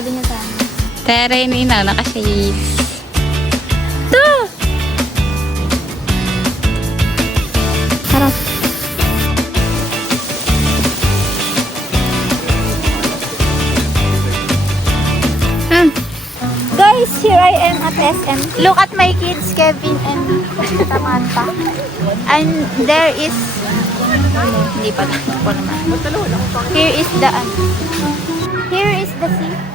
Sabi niya sa amin. Tere, ninaw, naka-shades. Ito! Harap. Guys, here I am at SM. Look at my kids, Kevin and Samantha. And there is... Hindi pa ko naman. Here is the... Here is the sea.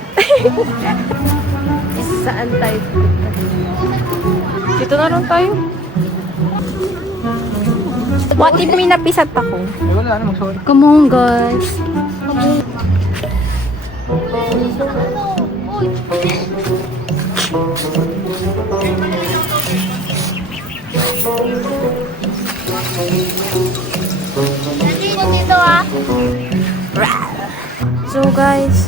Saan tayo? Dito na lang tayo. What if may napisat ako? Wala na, mag-sorry. Come on, guys. Nandito dito ah. So guys,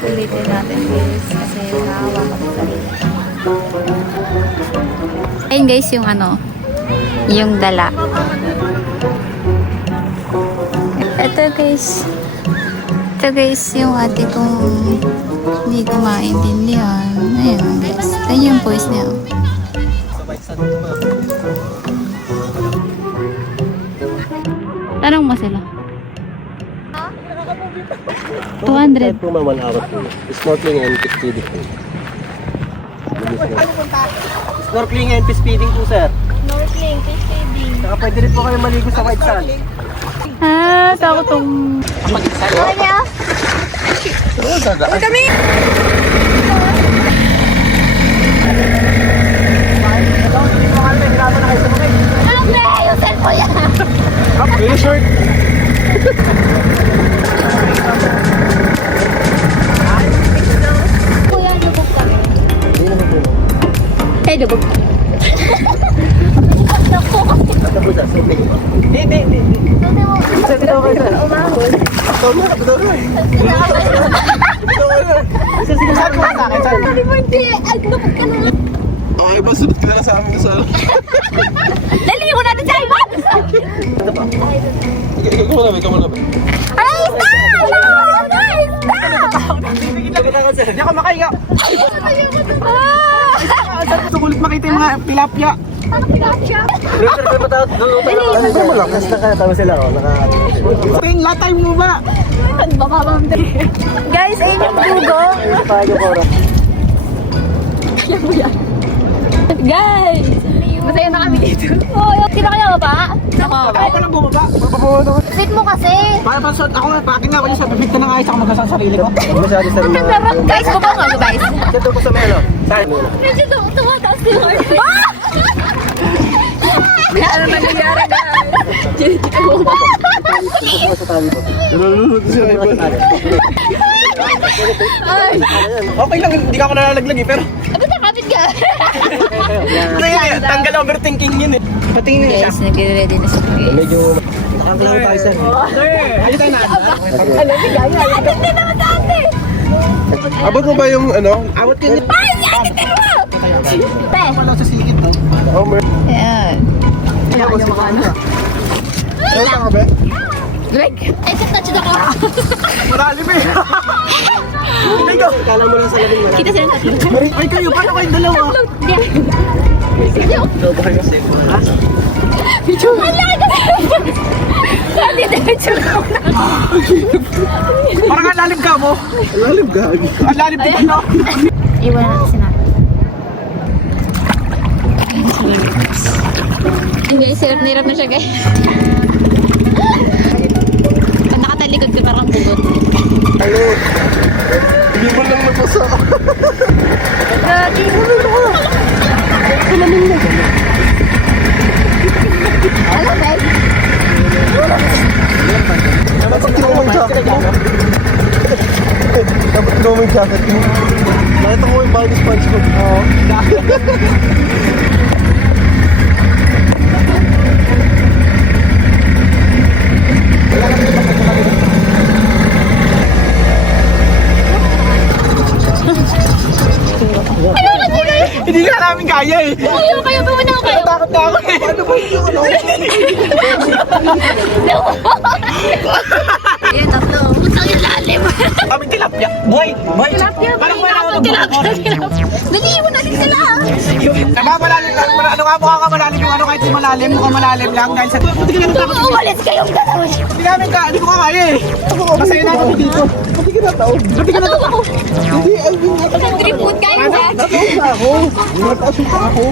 ulitin natin guys kasi naawa kami sarili. Ayun guys, yung ano, yung dala. Ito guys, yung ate kong hindi ko maintindihan. Ayun guys, ayun yung voice niya. Tanong mo sila. 200. Po ma'am, 1 hour po. Snorkeling and fish feeding po. Snorkeling and fish feeding po, sir. Snorkeling, fish feeding. Saka pwede rin po kayo maligo sa white sand. Ah, takot tong... Okay niya? Uy, kami! Ate, yung cellphone yan. Really short. Kuya, lubog kami. Hey, dubog. Hindi. Okay ba, sunod ka na sa amin sa... Laligo natin sa iba! Ikaw muna ba? Ay, stop! Ay, Hindi ako makahinga. stop! Sukulit makita yung mga tilapia. Ano mo lang? Nakatawa sila. Ting, latay mo ba? Guys, ayun yung dugong. Guys! Masaya na kami dito. Oh, sino kaya ba? Ako pa lang bumaba. Bumaba. Fit mo kasi. Para pasot ako nga, pakin nga ako sa bibig ka ng ayos ako magkasa sa sarili ko. Masyado sa rin. Guys, baba nga, guys. Ito ko sa melo. Saan? Medyo tumataas si Lord. Ano nangyayari, guys? Sa tabi ko. Nalulunod siya na iba. Okay lang, hindi ka ako nalalaglag eh, pero... Ano na, kapit ka? Tanggal overthinking yun eh. Patingin nyo siya. Guys, nag-ready na si Chris. Medyo... Nakakalaw tayo sir. Ayun tayo na. Agad din naman sa ate. Abot mo ba yung ano? Awat yun. Ay, si ate, tira mo! Te. Wala sa sikit to. Homer. Ayan. Ayaw ko ano. Ano ka ba? Like, Ay, touch ako. Malalim eh. Hindi ko. Kala mo lang sa labing wala. Kita sila sa atin. Ay kayo, paano kayong dalawa? Ito ba kayo safe? Ha? Video. Ang laki kasi. Sabi na video ko na. Parang ang lalim ka mo. Lalim ka. Ang lalim din ano? Iwan na natin si Nat. guys, hirap na siya, guys. Pag nakatalikod ka, parang bugot. Ano? Hindi mo lang napasa. Gagi. Ano, guys? Dapat kinuha mo yung jacket mo. Dapat kinuha mo yung jacket mo. Nakita ko yung bagong SpongeBob. Oo. Hindi ka namin kaya eh. Kayo, bumuna kayo. Takot na ako eh. Ano ba yung ano? Ayan, tatlo. Putang yung lalim. Kami tilapia. Boy! Tilapia, Parang boy. wala ako Tilapia. Dali, iwan natin sila. Malalim lang. Ano nga mukha ka malalim yung ano kahit di malalim. Mukhang malalim lang dahil sa... Buti ka lang takot. Umalis kayong dalawa. Hindi namin ka. Hindi ko kaya eh. Masaya na kami dito. Buti ka na taon. Buti ka na taon. Hindi, Alvin. Tripod kayo, ha? Nataon na ako. Nataas pa ako.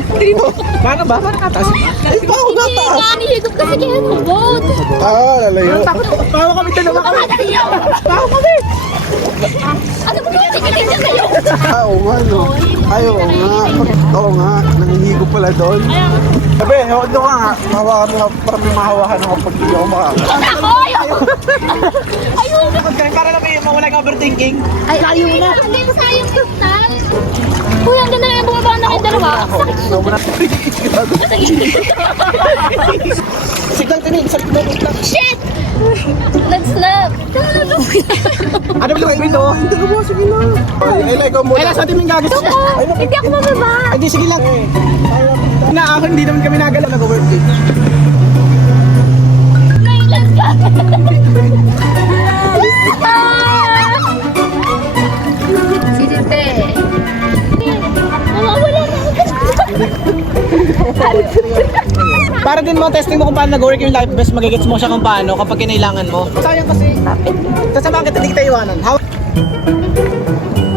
Paano ba? Paano kataas? Ay, pa ako nataas. Nanihigop kasi kayo ng boat. Lalayo. Paano kami dalawa kami? Paano kami? Ano ba yung tigil-tigil kayo? Oo nga, no. Ay, oo nga. Oo nga. Nangihigo pala doon. Sabi, huwag doon ka nga. Mahawakan mo para may mahawakan ako pag hindi ako makaka. Ako, ayoko. Ayoko. Para lang may mawala ka overthinking. Ay, ayaw na. Hindi mo sayang kristal. Uy, ang ganda na yung bumaba na kayong dalawa. Sigang kami, isang lang. Shit! Nag-snap. Ano ba yung ito? Hindi ko sige na. Ay, ikaw muna. Ay, nasa atin yung gagawin. Hindi ako mababa. Hindi, sige lang. Na ako, hindi naman kami nagalaw. Nag-work it. Let's go. Sisinte. Wala na. Para din mo, testing mo kung paano nag-work yung life vest, magigets mo siya kung paano kapag kinailangan mo. Sayang kasi. Tapos sa bakit hindi kita iwanan?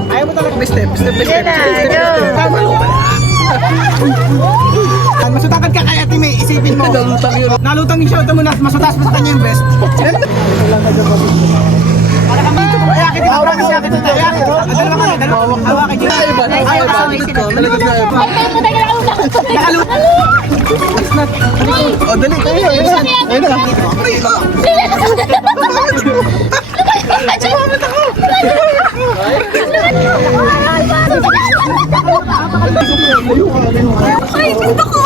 Ayaw mo talaga step. Tama mo. Masutakan ka kaya Timmy, isipin mo. Nalutang yun. Nalutang yung shoutout mo na masutas pa sa kanya yung vest. Para kami ito. Ayakin dito. Ayakin dito. Dalawa ka na. Hawakin dito. Talagang nga. Ay, kayo mo tayo Nakalutang. O, dali. Ayun na. Ay, gusto ko.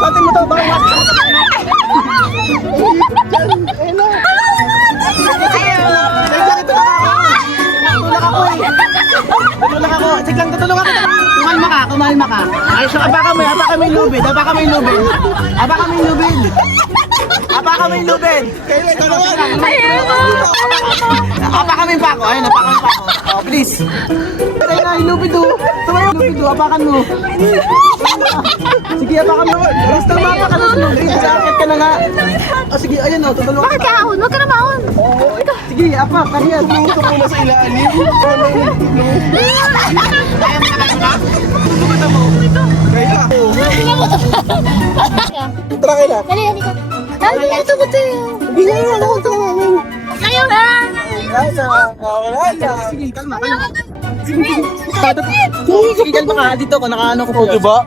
Sa atin mo to. Baka tutulak ako. Sige lang, tutulungan kita. Kumalma ka. Ay, so, apakan mo yung lubid. Apakan mo yung lubid. Kailan ka naman? Apakan mo yung pako. Ayun, apakan mo yung pako. Oh, please. Ayun na, yung lubid o. Tumayo yung lubid o. Apakan mo. Sige, apakan mo. Basta mapakan mo yung lubid. Sakit ka na nga. Oh, sige, ayun o. Tutulungan Bakit ka ahon? Huwag ka na maahon. Sige, apak. Kaya. Ito muna sa ilalim. Tara kayo na. Dali, dali ka. Dali, ito ko tayo. Bigyan mo ako ito. Ayaw na. Sige, kalma. Sige, kalma ka. Dito ko, nakaano ko po. O, diba?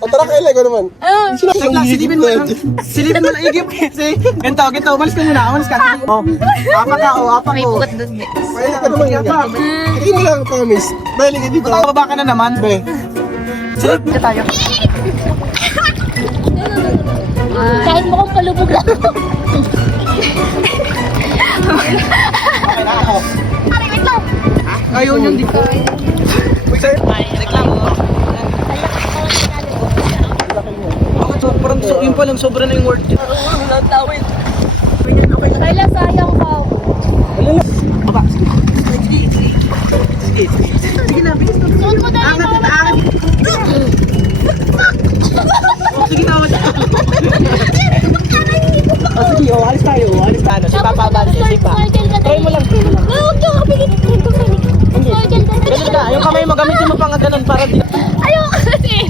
O, tara kayo na naman. Sige lang, silipin mo lang igip kasi. Ganto, umalis ka muna, umalis ka. Oh, apak ka, apak May ko. bukat doon. Kaya ka naman yan. Hindi mo lang, promise. Balik ka dito. Baba ka na naman. Silip ka tayo. Kahit mo kong palubog lang. Okay na ako. Aray, wait lang. Ayaw nyo dito. Wait, sa'yo. Reklamo. Sobrang, yun pa lang, sobra na yung word. Kaya sayang ka. Baba, sige. Sige na, bilis na. Suot mo dali mo. Sige na, sige, alis tayo. Si Papa Abante, si Pa. Try mo lang. Huwag ka kapigit. Hindi. Ganun ka, yung kamay mo, gamitin mo pang ganun para di... Ayaw kasi.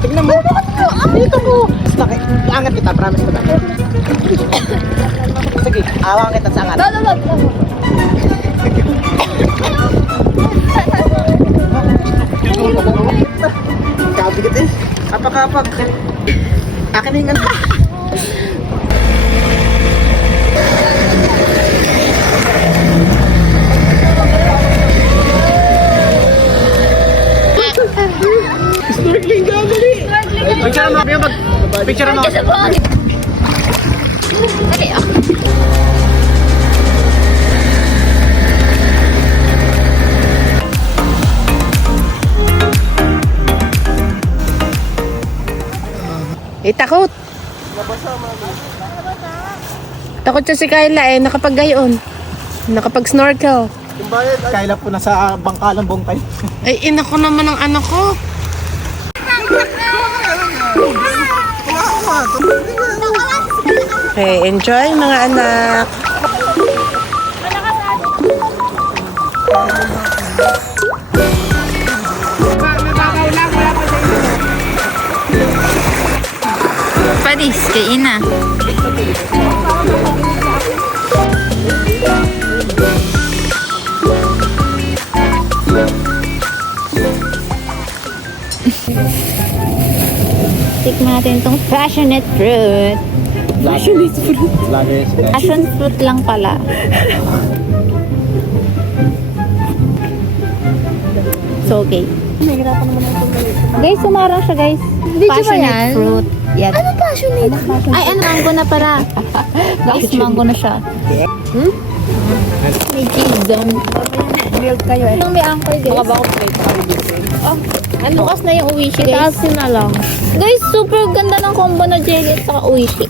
Tignan mo. Dito mo. Angat kita, promise ko na. Sige, awang kita sa angat. Wag. Kabigat eh. Apak. Akin na yung ano. Snorkeling ka, dali. Picture mo. Okay, ah. Takot. Takot siya si Kyla nakapag-gayon. Nakapag-snorkel. Kayla po nasa bangkalang bongkay. Ay, ina ko naman ang anak ko. Okay, enjoy mga anak. Paris, kain na. Tikman natin itong passionate fruit. Passion fruit lang pala. So, okay. Guys, sumarang siya, guys. Passionate fruit. Yan. Ano passionate? Ay, ano, mango na para. Guys, mango na siya. May cheese doon. Milk kayo eh. May angkoy, guys. Baka ba ako plate ako bukas na yung uwishi, guys. Kasi na lang. Guys, super ganda ng combo na jelly at saka uwishi.